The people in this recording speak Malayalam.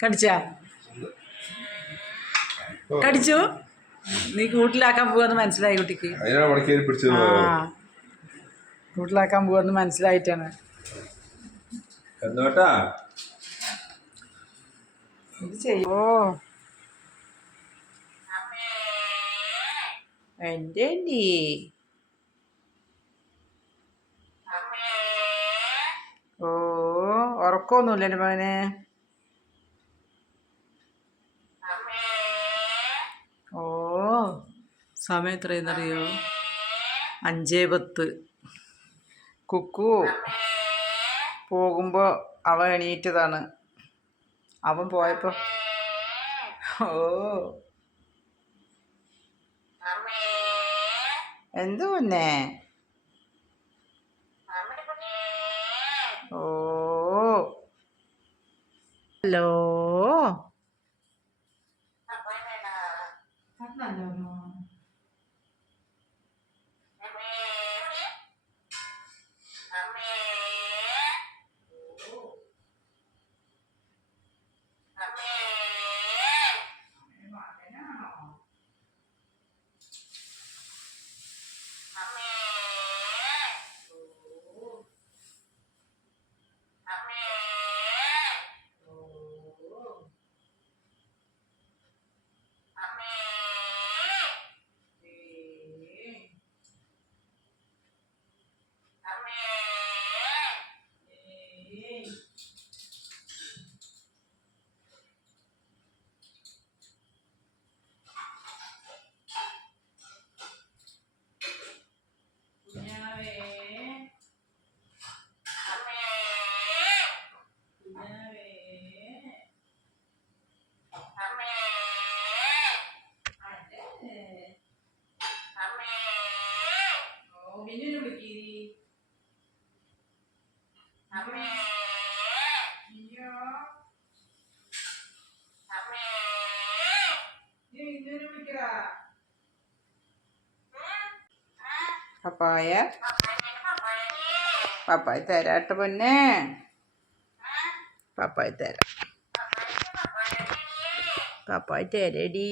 കടിച്ചാ കടിച്ചു നീ കൂട്ടിലാക്കാൻ പോവാന്ന് മനസ്സിലായി കുട്ടിക്ക് കൂട്ടിലാക്കാൻ പോവാന്ന് മനസ്സിലായിട്ടാണ് ഇത് ചെയ്യോ എൻ്റെ ഓ ഉറക്കമൊന്നുമില്ല എൻ്റെ മകനെ ഓ സമയം എത്രയെന്നറിയോ 5:10 കുക്കു പോകുമ്പോൾ അവൻ എണീറ്റതാണ് അവൻ പോയപ്പോൾ ഓ എന്തു പിന്നെ ഓ ഹലോ പപ്പായ പപ്പായ തരാട്ട പൊന്നെ പപ്പായ തരാം പപ്പായ തരടി